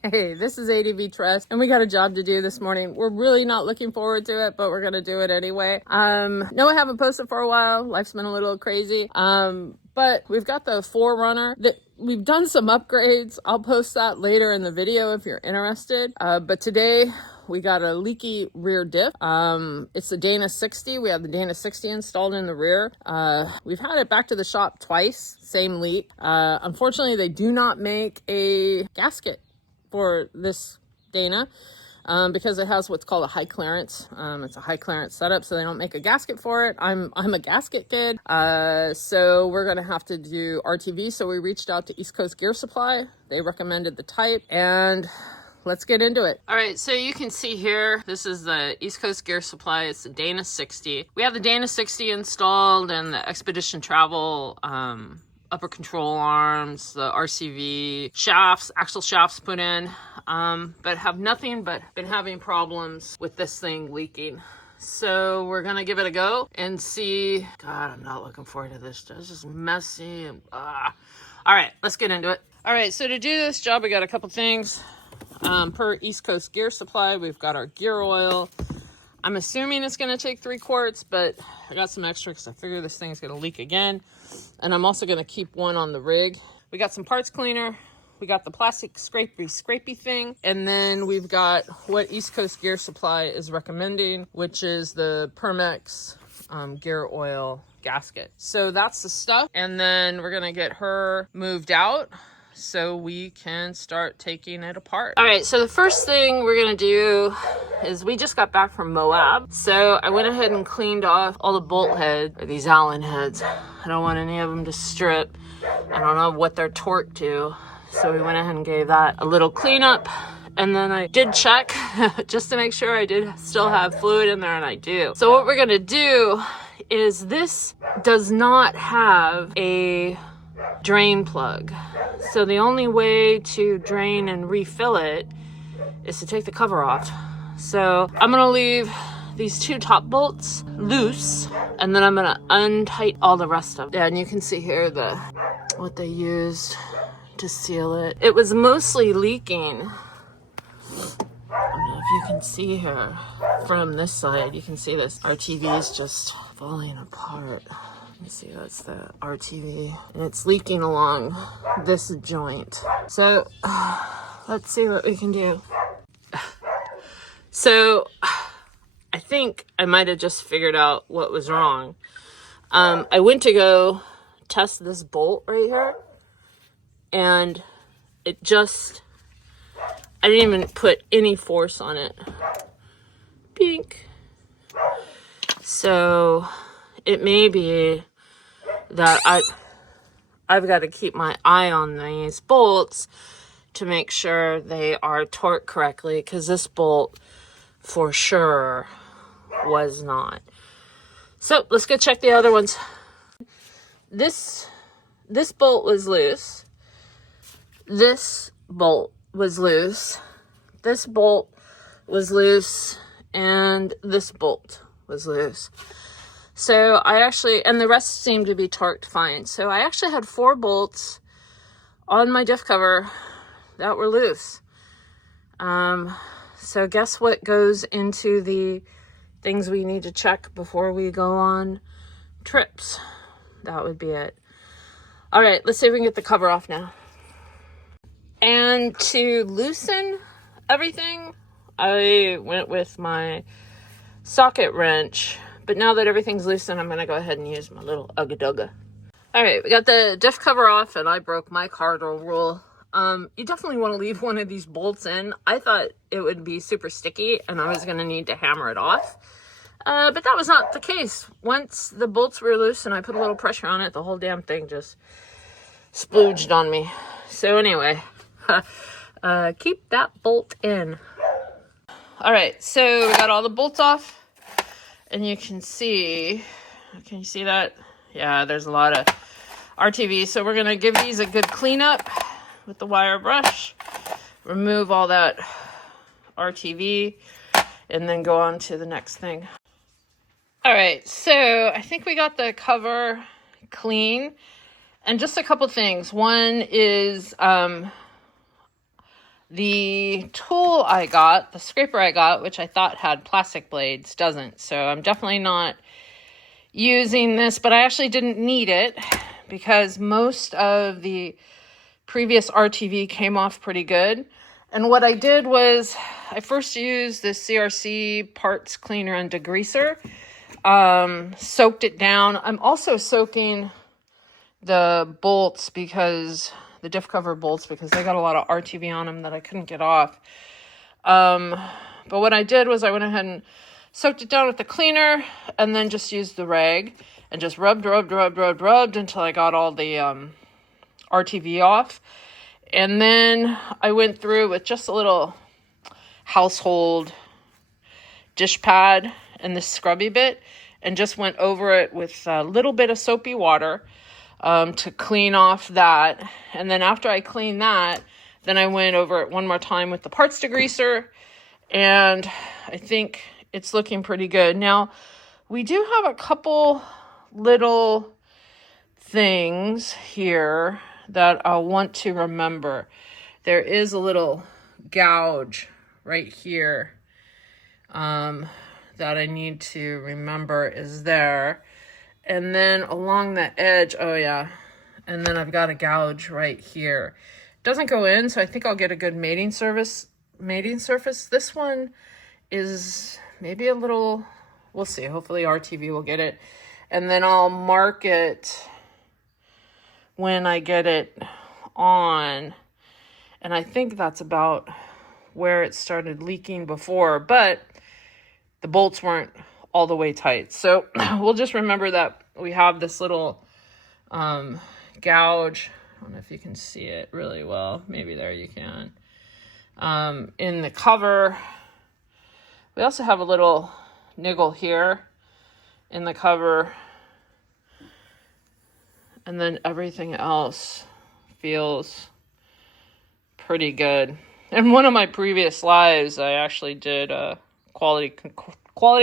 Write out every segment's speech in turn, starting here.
Hey, this is ADV Trust, and we got a job to do this morning. We're really not looking forward to it, but we're gonna do it anyway. No, I haven't posted for a while. Life's been a little crazy. But we've got the 4Runner that we've done some upgrades. I'll post that later in the video if you're interested. But today we got a leaky rear diff. It's the Dana 60. We have the Dana 60 installed in the rear. We've had it back to the shop twice, same leak. Unfortunately, they do not make a gasket for this Dana because it has what's called a high clearance. It's a high clearance setup, so they don't make a gasket for it. I'm a gasket kid, so we're gonna have to do RTV. So we reached out to East Coast Gear Supply. They recommended the type, and let's get into it. All right, so you can see here, this is the East Coast Gear Supply. It's the Dana 60. We have the Dana 60 installed and the Expedition Travel upper control arms, the RCV shafts, axle shafts put in, but have nothing but been having problems with this thing leaking. So we're gonna give it a go and see. God, I'm not looking forward to this. It's just messy and all right, let's get into it. All right, so to do this job, we got a couple things. Per East Coast Gear Supply, we've got our gear oil. I'm assuming it's going to take 3 quarts, but I got some extra because I figure this thing's going to leak again. And I'm also going to keep one on the rig. We got some parts cleaner. We got the plastic scrapey thing. And then we've got what East Coast Gear Supply is recommending, which is the Permex gear oil gasket. So that's the stuff. And then we're going to get her moved out so we can start taking it apart. All right, so the first thing we're gonna do is we just got back from Moab. So I went ahead and cleaned off all the bolt heads, or these Allen heads. I don't want any of them to strip. I don't know what they're torqued to. So we went ahead and gave that a little cleanup. And then I did check just to make sure I did still have fluid in there, and I do. So what we're gonna do is this does not have a drain plug. So the only way to drain and refill it is to take the cover off. So I'm gonna leave these 2 top bolts loose, and then I'm gonna untight all the rest of it. Yeah, and you can see here what they used to seal it. It was mostly leaking. I don't know if you can see here from this side. You can see this RTV is just falling apart. Let me see, that's the RTV, and it's leaking along this joint. So let's see what we can do. So I think I might have just figured out what was wrong. I went to go test this bolt right here, and I didn't even put any force on it. Pink. So it may be that I've got to keep my eye on these bolts to make sure they are torqued correctly, because this bolt for sure was not. So let's go check the other ones. This bolt was loose. This bolt was loose. This bolt was loose, and this bolt was loose. So and the rest seemed to be torqued fine. So I actually had 4 bolts on my diff cover that were loose. So guess what goes into the things we need to check before we go on trips? That would be it. All right, let's see if we can get the cover off now. And to loosen everything, I went with my socket wrench. But now that everything's loosened, I'm going to go ahead and use my little Ugga-Dugga. All right, we got the diff cover off, and I broke my cardinal rule. You definitely want to leave one of these bolts in. I thought it would be super sticky, and I was going to need to hammer it off. But that was not the case. Once the bolts were loose and I put a little pressure on it, the whole damn thing just splooged on me. So anyway, keep that bolt in. All right, so we got all the bolts off. And you can you see that? Yeah, there's a lot of RTV. So we're going to give these a good cleanup with the wire brush. Remove all that RTV and then go on to the next thing. All right, so I think we got the cover clean. And just a couple things. One is The tool I got, the scraper I got, which I thought had plastic blades, doesn't. So I'm definitely not using this, but I actually didn't need it because most of the previous RTV came off pretty good. And what I did was I first used the CRC parts cleaner and degreaser, soaked it down. I'm also soaking the bolts because the diff cover bolts because they got a lot of RTV on them that I couldn't get off. But what I did was I went ahead and soaked it down with the cleaner and then just used the rag and just rubbed until I got all the RTV off. And then I went through with just a little household dish pad and this scrubby bit and just went over it with a little bit of soapy water to clean off that. And then after I cleaned that, then I went over it one more time with the parts degreaser, and I think it's looking pretty good. Now, we do have a couple little things here that I want to remember. There is a little gouge right here that I need to remember is there. And then along the edge, oh yeah, and then I've got a gouge right here. Doesn't go in, so I think I'll get a good mating surface. This one is maybe a little, we'll see. Hopefully RTV will get it. And then I'll mark it when I get it on. And I think that's about where it started leaking before, but the bolts weren't all the way tight. So we'll just remember that we have this little gouge. I don't know if you can see it really well. Maybe there you can. In the cover. We also have a little niggle here in the cover. And then everything else feels pretty good. In one of my previous lives, I actually did quality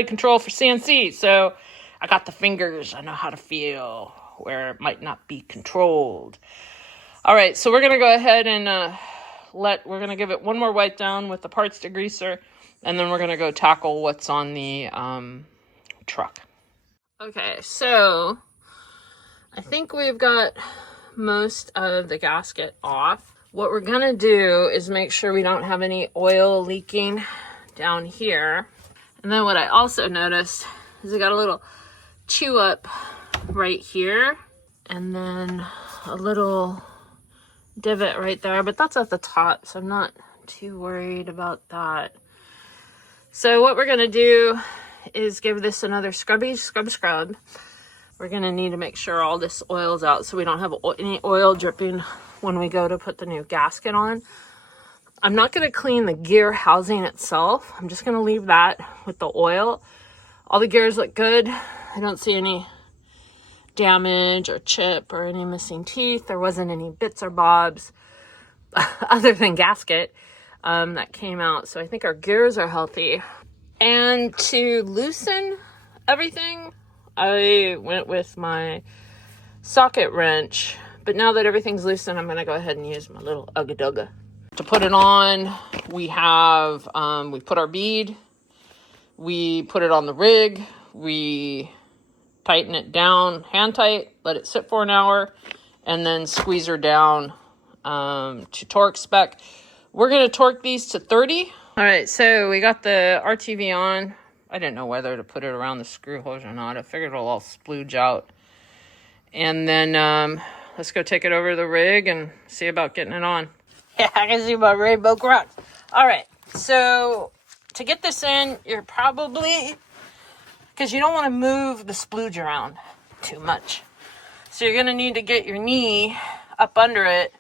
control for CNC. So I got the fingers. I know how to feel where it might not be controlled. All right, so we're going to go ahead and we're going to give it one more wipe down with the parts degreaser, and then we're going to go tackle what's on the truck. Okay, so I think we've got most of the gasket off. What we're going to do is make sure we don't have any oil leaking down here. And then what I also noticed is I got a little chew up right here, and then a little divot right there, but that's at the top, so I'm not too worried about that. So what we're gonna do is give this another scrub. We're gonna need to make sure all this oil's out so we don't have any oil dripping when we go to put the new gasket on. I'm not gonna clean the gear housing itself. I'm just gonna leave that with the oil. All the gears look good. I don't see any damage or chip or any missing teeth. There wasn't any bits or bobs other than gasket that came out. So I think our gears are healthy. And to loosen everything, I went with my socket wrench. But now that everything's loosened, I'm going to go ahead and use my little Ugga-Dugga. To put it on, we have, we put our bead, we put it on the rig, we tighten it down, hand tight, let it sit for an hour, and then squeeze her down to torque spec. We're going to torque these to 30. All right, so we got the RTV on. I didn't know whether to put it around the screw holes or not. I figured it'll all splooge out. And then let's go take it over to the rig and see about getting it on. Yeah, I can see my rainbow crocs. All right, so to get this in, you're probably, because you don't want to move the splooge around too much. So you're going to need to get your knee up under it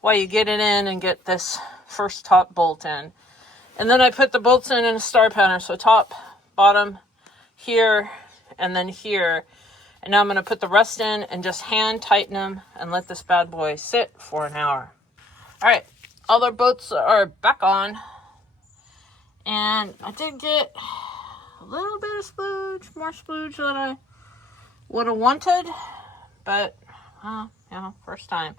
while you get it in and get this first top bolt in. And then I put the bolts in a star pattern. So top, bottom, here, and then here. And now I'm going to put the rest in and just hand tighten them and let this bad boy sit for an hour. All right, all our bolts are back on. And I did get a little bit of splooge, more splooge than I would have wanted, but, first time.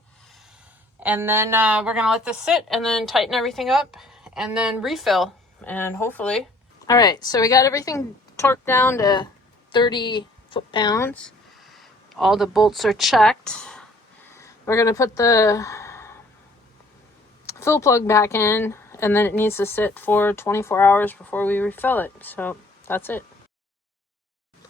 And then we're going to let this sit and then tighten everything up and then refill. And hopefully... All right, so we got everything torqued down to 30 foot-pounds. All the bolts are checked. We're going to put the fill plug back in, and then it needs to sit for 24 hours before we refill it. So that's it.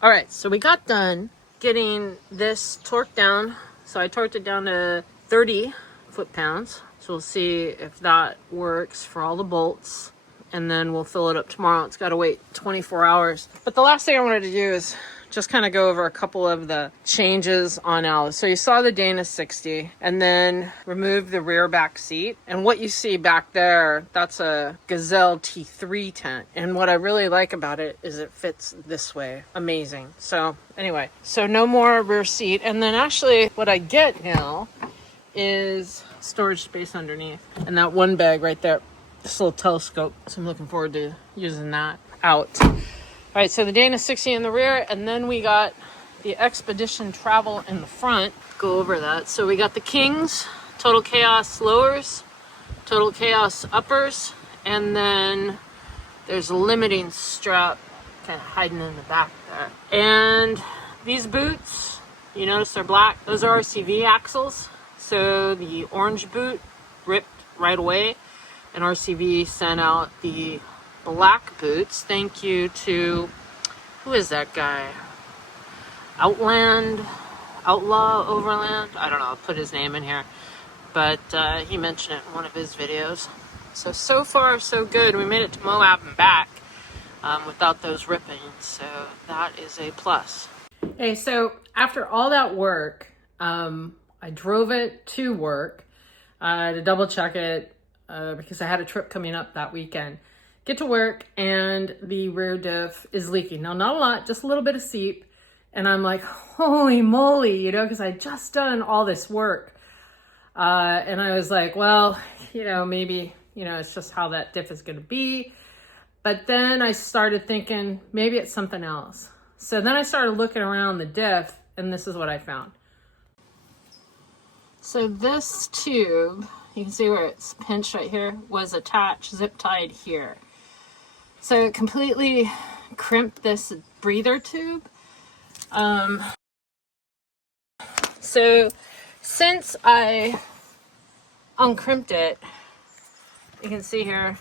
All right, so we got done getting this torqued down. So I torqued it down to 30 foot-pounds. So we'll see if that works for all the bolts. And then we'll fill it up tomorrow. It's got to wait 24 hours. But the last thing I wanted to do is just kind of go over a couple of the changes on Alice. So you saw the Dana 60 and then remove the rear back seat. And what you see back there, that's a Gazelle T3 tent. And what I really like about it is it fits this way. Amazing. So anyway, so no more rear seat. And then actually what I get now is storage space underneath. And that one bag right there. This little telescope, so I'm looking forward to using that out. All right, so the Dana 60 in the rear, and then we got the Expedition Travel in the front. Go over that. So we got the Kings, Total Chaos lowers, Total Chaos uppers, and then there's a limiting strap kind of hiding in the back there. And these boots, you notice they're black. Those are RCV axles. So the orange boot ripped right away. And RCV sent out the black boots. Thank you to, who is that guy? Outlaw Overland? I don't know, I'll put his name in here. But he mentioned it in one of his videos. So far, so good. We made it to Moab and back without those rippings. So that is a plus. Hey, so after all that work, I drove it to work to double check it. Because I had a trip coming up that weekend. Get to work and the rear diff is leaking. Now, not a lot, just a little bit of seep. And I'm like, holy moly, you know, because I just done all this work. And I was like, well, you know, maybe, you know, it's just how that diff is going to be. But then I started thinking, maybe it's something else. So then I started looking around the diff and this is what I found. So this tube, you can see where it's pinched right here, was attached, zip tied here. So it completely crimped this breather tube. So since I uncrimped it, you can see here,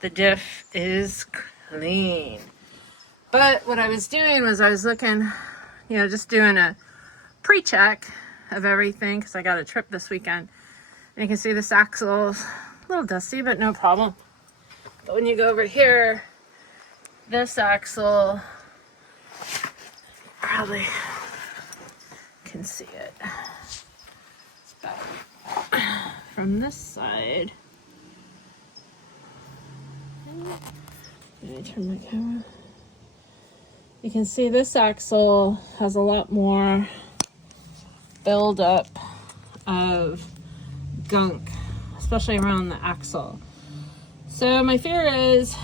the diff is clean. But what I was doing was I was looking, you know, just doing a pre-check of everything because I got a trip this weekend. And you can see this axle is a little dusty, but no problem. But when you go over here, this axle, probably can see it. It's back from this side. Let me turn my camera. You can see this axle has a lot more buildup of gunk, especially around the axle. So my fear is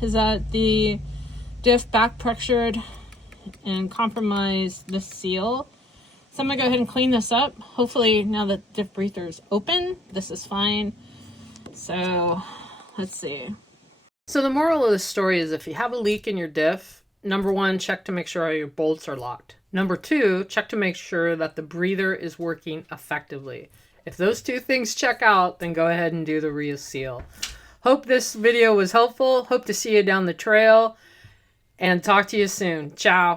that the diff back pressured and compromised the seal. So I'm gonna go ahead and clean this up. Hopefully now that the diff breather is open, this is fine. So let's see. So the moral of the story is if you have a leak in your diff, number one, check to make sure all your bolts are locked. Number two, check to make sure that the breather is working effectively. If those two things check out, then go ahead and do the reseal. Hope this video was helpful. Hope to see you down the trail and talk to you soon. Ciao.